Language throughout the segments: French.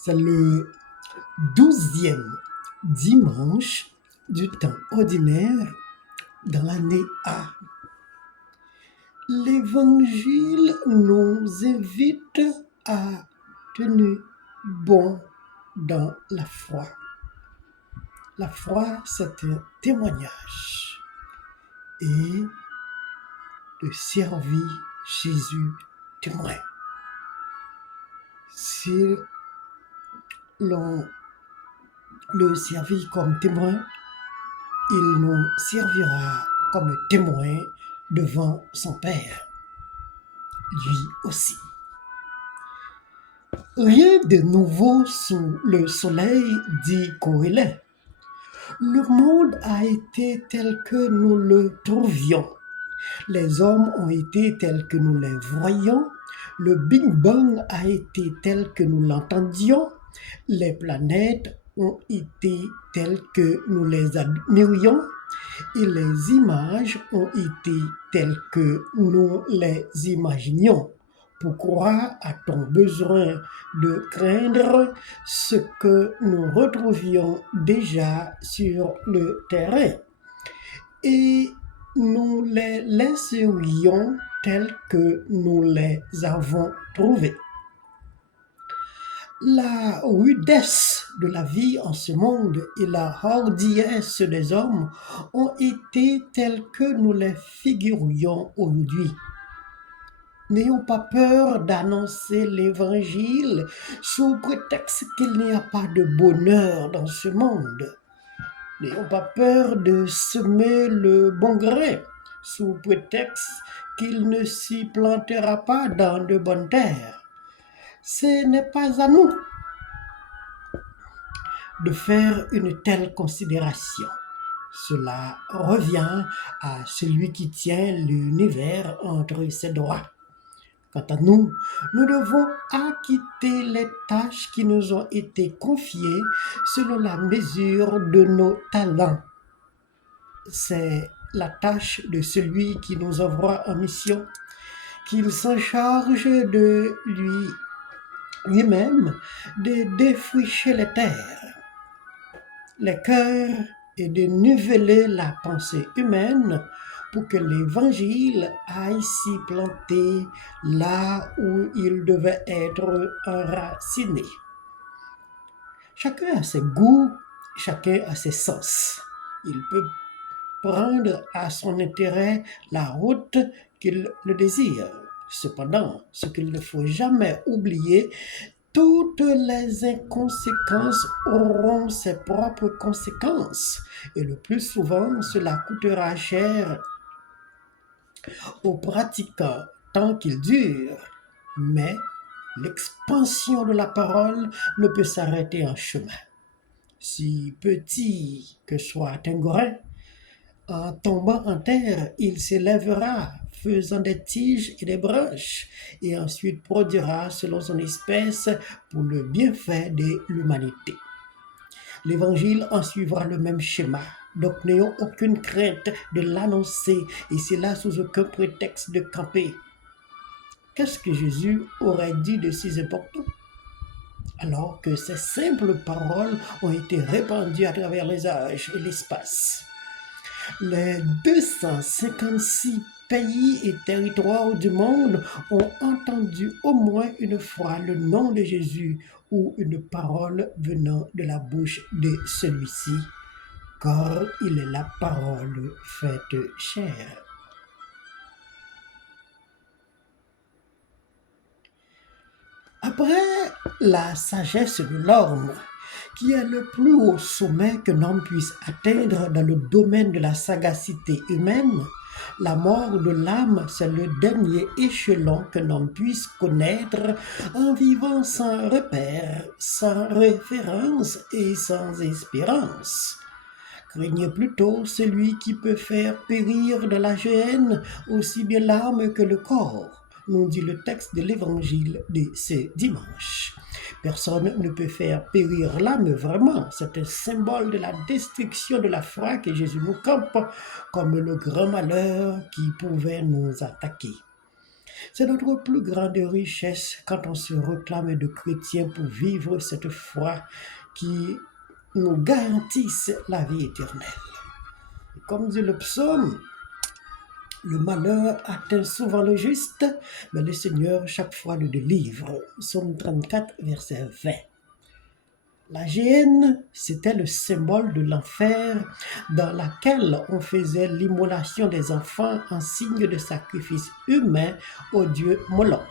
C'est le 12e dimanche du temps ordinaire dans l'année A. L'Évangile nous invite à tenir bon dans la foi. La foi, c'est un témoignage et de servir Jésus témoin. Si l'on le servit comme témoin, il nous servira comme témoin devant son Père, lui aussi. Rien de nouveau sous le soleil, dit Coëlin. Le monde a été tel que nous le trouvions. Les hommes ont été tels que nous les voyions. Le Big Bang a été tel que nous l'entendions. Les planètes ont été telles que nous les admirions. Et les images ont été telles que nous les imaginions. Pourquoi a-t-on besoin de craindre ce que nous retrouvions déjà sur le terrain? Et nous les laisserions tels que nous les avons trouvés. La rudesse de la vie en ce monde et la hardiesse des hommes ont été telles que nous les figurions aujourd'hui. N'ayons pas peur d'annoncer l'Évangile sous prétexte qu'il n'y a pas de bonheur dans ce monde. N'ayons pas peur de semer le bon grain sous prétexte qu'il ne s'y plantera pas dans de bonnes terres. Ce n'est pas à nous de faire une telle considération. Cela revient à celui qui tient l'univers entre ses doigts. Quant à nous, nous devons acquitter les tâches qui nous ont été confiées selon la mesure de nos talents. C'est la tâche de celui qui nous envoie en mission, qu'il s'en charge de lui-même de défricher les terres, les cœurs et de niveler la pensée humaine pour que l'Évangile aille s'y planter là où il devait être enraciné. Chacun a ses goûts, chacun a ses sens. Il peut prendre à son intérêt la route qu'il le désire. Cependant, ce qu'il ne faut jamais oublier, toutes les inconséquences auront ses propres conséquences. Et le plus souvent, cela coûtera cher aux pratiquants tant qu'il dure. Mais l'expansion de la parole ne peut s'arrêter en chemin. Si petit que soit un grain, en tombant en terre, il s'élèvera, faisant des tiges et des branches, et ensuite produira selon son espèce pour le bienfait de l'humanité. L'Évangile en suivra le même schéma. Donc n'ayons aucune crainte de l'annoncer, et c'est là sous aucun prétexte de camper. Qu'est-ce que Jésus aurait dit de si important? Alors que ces simples paroles ont été répandues à travers les âges et l'espace. Les 256 pays et territoires du monde ont entendu au moins une fois le nom de Jésus ou une parole venant de la bouche de celui-ci, car il est la parole faite chair. Après la sagesse de l'homme, qui est le plus haut sommet qu'un homme puisse atteindre dans le domaine de la sagacité humaine, la mort de l'âme, c'est le dernier échelon qu'un homme puisse connaître en vivant sans repère, sans référence et sans espérance. Craignez plutôt celui qui peut faire périr de la géhenne aussi bien l'âme que le corps, nous dit le texte de l'Évangile de ce dimanche. Personne ne peut faire périr l'âme vraiment. C'est un symbole de la destruction de la foi que Jésus nous campe comme le grand malheur qui pouvait nous attaquer. C'est notre plus grande richesse quand on se réclame de chrétiens pour vivre cette foi qui nous garantisse la vie éternelle. Et comme dit le psaume, le malheur atteint souvent le juste, mais le Seigneur chaque fois le délivre. Psaume 34, verset 20. La géhenne, c'était le symbole de l'enfer dans laquelle on faisait l'immolation des enfants en signe de sacrifice humain au dieu Moloch.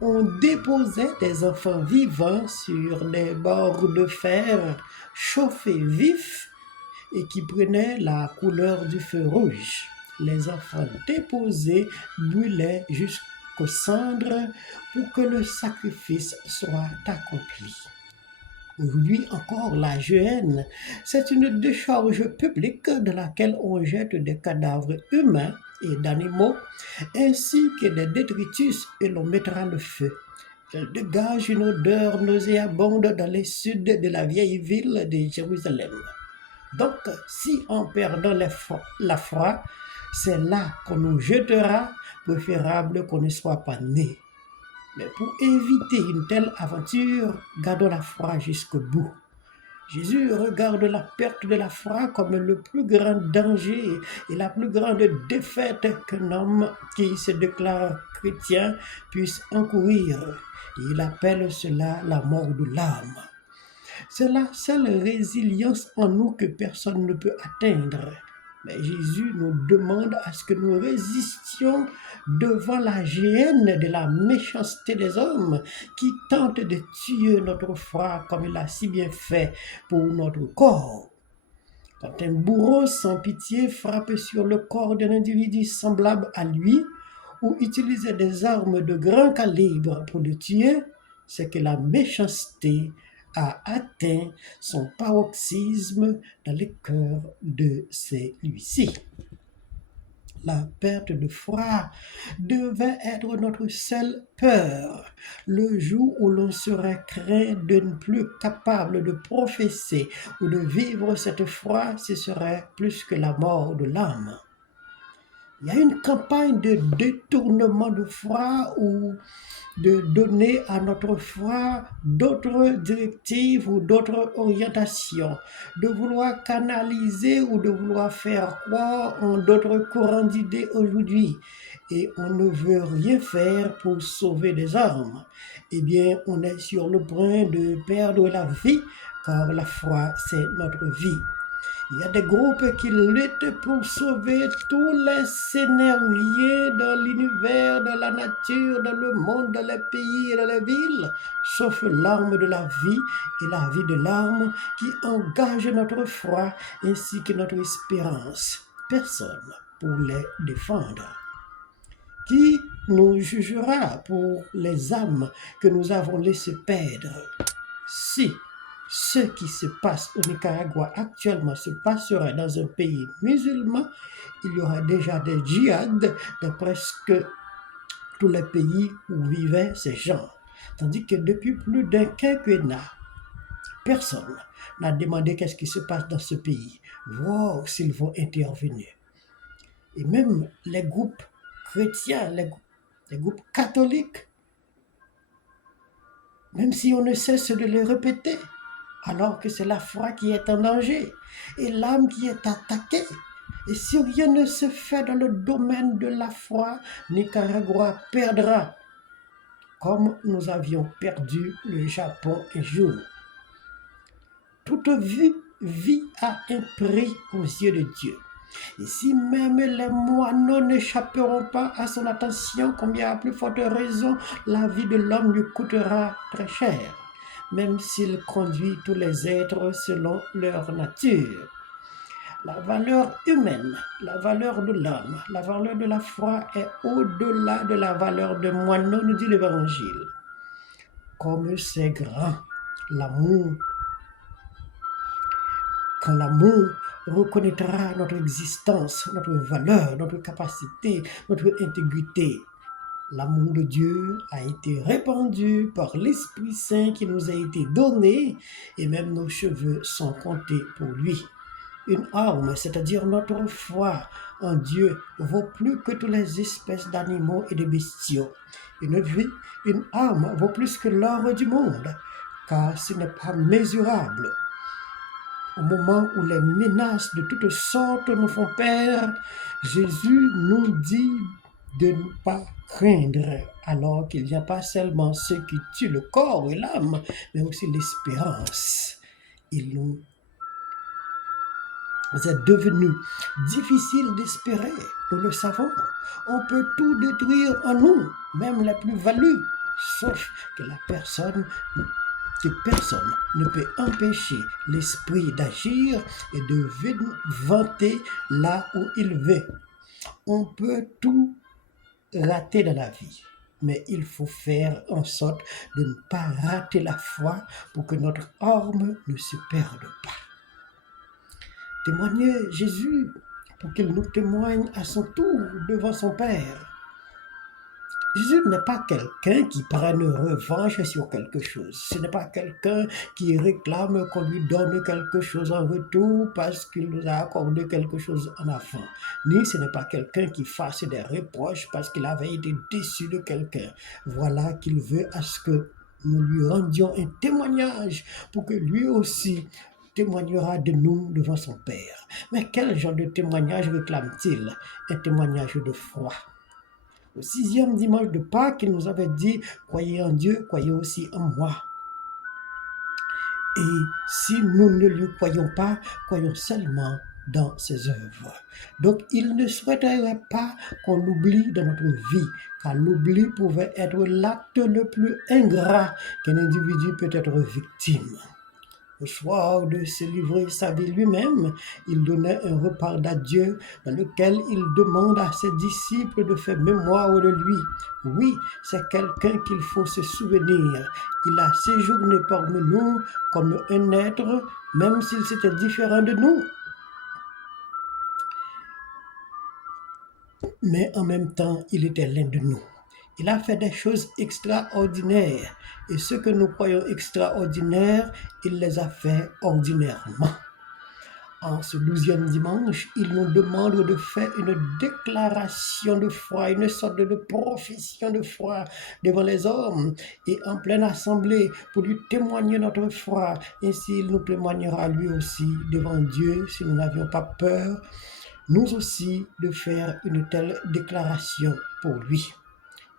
On déposait des enfants vivants sur des bords de fer chauffés vifs et qui prenaient la couleur du feu rouge. Les enfants déposés brûlaient jusqu'aux cendres pour que le sacrifice soit accompli. Aujourd'hui encore, la géhenne, c'est une décharge publique de laquelle on jette des cadavres humains et d'animaux, ainsi que des détritus, et l'on mettra le feu. Elle dégage une odeur nauséabonde dans les suds de la vieille ville de Jérusalem. Donc, si en perdant la foi, c'est là qu'on nous jettera, préférable qu'on ne soit pas né. Mais pour éviter une telle aventure, gardons la foi jusqu'au bout. Jésus regarde la perte de la foi comme le plus grand danger et la plus grande défaite qu'un homme qui se déclare chrétien puisse encourir. Il appelle cela la mort de l'âme. C'est la seule résilience en nous que personne ne peut atteindre. Mais Jésus nous demande à ce que nous résistions devant la géhenne de la méchanceté des hommes qui tentent de tuer notre foi comme il l'a si bien fait pour notre corps. Quand un bourreau sans pitié frappe sur le corps d'un individu semblable à lui ou utilise des armes de grand calibre pour le tuer, c'est que la méchanceté a atteint son paroxysme dans le cœur de celui-ci. La perte de foi devait être notre seule peur. Le jour où l'on serait craint de ne plus capable de professer ou de vivre cette foi, ce serait plus que la mort de l'âme. Il y a une campagne de détournement de foi ou de donner à notre foi d'autres directives ou d'autres orientations, de vouloir canaliser ou de vouloir faire croire en d'autres courants d'idées aujourd'hui. Et on ne veut rien faire pour sauver des âmes. Eh bien, on est sur le point de perdre la vie, car la foi, c'est notre vie. Il y a des groupes qui luttent pour sauver tous les scénarios dans l'univers, dans la nature, dans le monde, dans les pays et dans les villes, sauf l'arme de la vie et la vie de l'arme qui engage notre foi ainsi que notre espérance. Personne pour les défendre. Qui nous jugera pour les âmes que nous avons laissées perdre? Si ce qui se passe au Nicaragua actuellement se passera dans un pays musulman, il y aura déjà des djihad dans presque tous les pays où vivaient ces gens. Tandis que depuis plus d'un quinquennat, personne n'a demandé qu'est-ce qui se passe dans ce pays, voir s'ils vont intervenir. Et même les groupes chrétiens, les groupes catholiques, même si on ne cesse de les répéter, alors que c'est la foi qui est en danger et l'âme qui est attaquée. Et si rien ne se fait dans le domaine de la foi, Nicaragua perdra, comme nous avions perdu le Japon un jour. Toute vie a un prix aux yeux de Dieu. Et si même les moineaux n'échapperont pas à son attention, combien à plus forte raison la vie de l'homme lui coûtera très cher, même s'il conduit tous les êtres selon leur nature. La valeur humaine, la valeur de l'âme, la valeur de la foi est au-delà de la valeur de moineau, nous dit l'Évangile. Comme c'est grand l'amour, quand l'amour reconnaîtra notre existence, notre valeur, notre capacité, notre intégrité. L'amour de Dieu a été répandu par l'Esprit Saint qui nous a été donné et même nos cheveux sont comptés pour lui. Une arme, c'est-à-dire notre foi en Dieu, vaut plus que toutes les espèces d'animaux et de bestiaux. Une vie, une âme vaut plus que l'or du monde, car ce n'est pas mesurable. Au moment où les menaces de toutes sortes nous font peur, Jésus nous dit de ne pas craindre, alors qu'il n'y a pas seulement ceux qui tuent le corps et l'âme, mais aussi l'espérance. Il nous est devenu difficile d'espérer, nous le savons. On peut tout détruire en nous, même la plus-value, sauf que personne ne peut empêcher l'esprit d'agir et de vanter là où il veut. On peut tout rater dans la vie, mais il faut faire en sorte de ne pas rater la foi pour que notre arme ne se perde pas. Témoigner Jésus pour qu'il nous témoigne à son tour devant son Père. Jésus n'est pas quelqu'un qui prenne revanche sur quelque chose. Ce n'est pas quelqu'un qui réclame qu'on lui donne quelque chose en retour parce qu'il nous a accordé quelque chose en avant. Ni ce n'est pas quelqu'un qui fasse des reproches parce qu'il avait été déçu de quelqu'un. Voilà qu'il veut à ce que nous lui rendions un témoignage pour que lui aussi témoignera de nous devant son Père. Mais quel genre de témoignage réclame-t-il? Un témoignage de foi. Au 6e dimanche de Pâques, il nous avait dit, croyez en Dieu, croyez aussi en moi. Et si nous ne lui croyons pas, croyons seulement dans ses œuvres. Donc, il ne souhaiterait pas qu'on l'oublie dans notre vie, car l'oubli pouvait être l'acte le plus ingrat qu'un individu peut être victime. Au soir de se livrer sa vie lui-même, il donnait un repas d'adieu dans lequel il demande à ses disciples de faire mémoire de lui. Oui, c'est quelqu'un qu'il faut se souvenir. Il a séjourné parmi nous comme un être, même s'il était différent de nous. Mais en même temps, il était l'un de nous. Il a fait des choses extraordinaires. Et ce que nous croyons extraordinaires, il les a fait ordinairement. En ce 12e dimanche, il nous demande de faire une déclaration de foi, une sorte de profession de foi devant les hommes et en pleine assemblée pour lui témoigner notre foi. Ainsi, il nous témoignera lui aussi devant Dieu si nous n'avions pas peur, nous aussi, de faire une telle déclaration pour lui.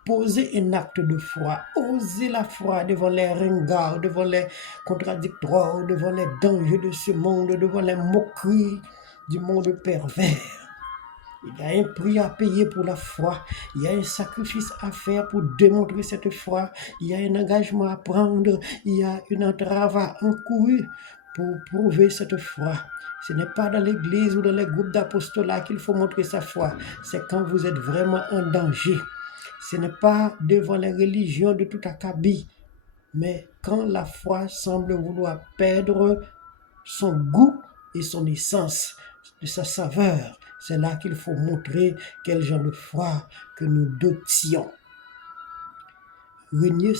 Poser un acte de foi, oser la foi devant les ringards, devant les contradictoires, devant les dangers de ce monde, devant les moqueries du monde pervers. Il y a un prix à payer pour la foi, il y a un sacrifice à faire pour démontrer cette foi, il y a un engagement à prendre, il y a une entrave à encourir pour prouver cette foi. Ce n'est pas dans l'église ou dans les groupes d'apostolat qu'il faut montrer sa foi, c'est quand vous êtes vraiment en danger. Ce n'est pas devant les religions de tout acabit, mais quand la foi semble vouloir perdre son goût et son essence, de sa saveur, c'est là qu'il faut montrer quel genre de foi que nous dotions. Régner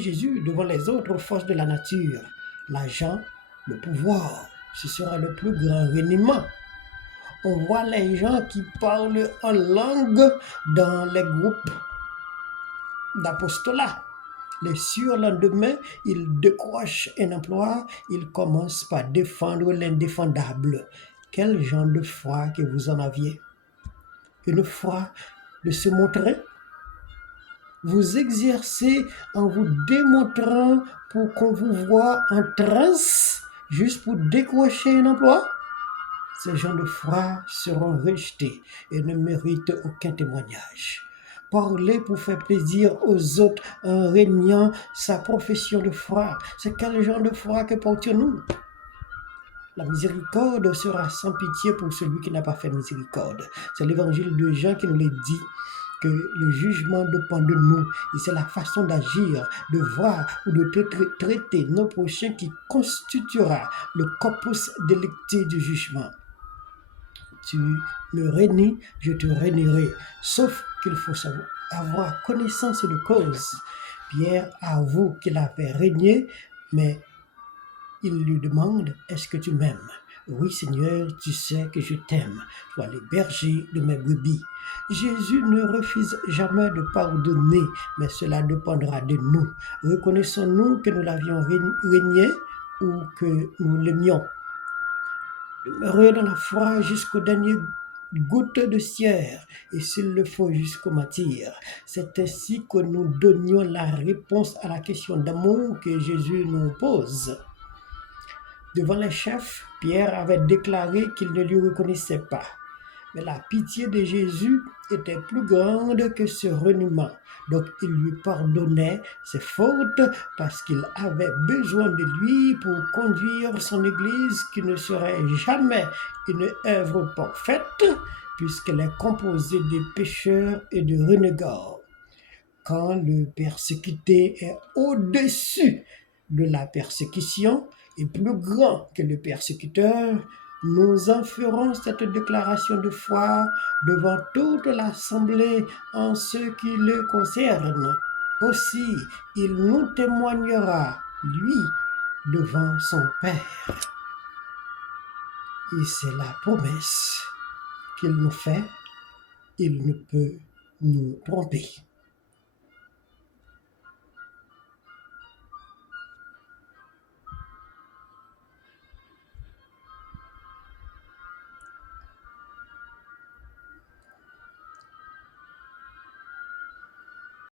Jésus devant les autres forces de la nature, l'argent, le pouvoir, ce sera le plus grand reniement. On voit les gens qui parlent en langue dans les groupes d'apostolat. Le surlendemain, ils décrochent un emploi, ils commencent par défendre l'indéfendable. Quel genre de foi que vous en aviez? Une foi de se montrer? Vous exercez en vous démontrant pour qu'on vous voie en transe, juste pour décrocher un emploi? Ces gens de foi seront rejetés et ne méritent aucun témoignage. Parler pour faire plaisir aux autres en régnant sa profession de foi. C'est quel genre de foi que portons-nous? La miséricorde sera sans pitié pour celui qui n'a pas fait miséricorde. C'est l'évangile de Jean qui nous le dit, que le jugement dépend de nous et c'est la façon d'agir, de voir ou de traiter nos prochains qui constituera le corpus delicti du jugement. Tu me renies, je te renierai. Sauf qu'il faut avoir connaissance de cause. Pierre avoue qu'il avait régné, mais il lui demande, est-ce que tu m'aimes? Oui Seigneur, tu sais que je t'aime, toi le berger de mes brebis. Jésus ne refuse jamais de pardonner, mais cela dépendra de nous. Reconnaissons-nous que nous l'avions régné ou que nous l'aimions. Demeurez dans la foi jusqu'au dernier goutte de sueur, et s'il le faut jusqu'au martyr. C'est ainsi que nous donnions la réponse à la question d'amour que Jésus nous pose. Devant les chefs, Pierre avait déclaré qu'il ne lui reconnaissait pas. Mais la pitié de Jésus était plus grande que ce reniement. Donc il lui pardonnait ses fautes parce qu'il avait besoin de lui pour conduire son Église qui ne serait jamais une œuvre parfaite puisqu'elle est composée de pécheurs et de renégats. Quand le persécuté est au-dessus de la persécution et plus grand que le persécuteur, nous en ferons cette déclaration de foi devant toute l'assemblée en ce qui le concerne. Aussi, il nous témoignera, lui, devant son Père. Et c'est la promesse qu'il nous fait. Il ne peut nous tromper.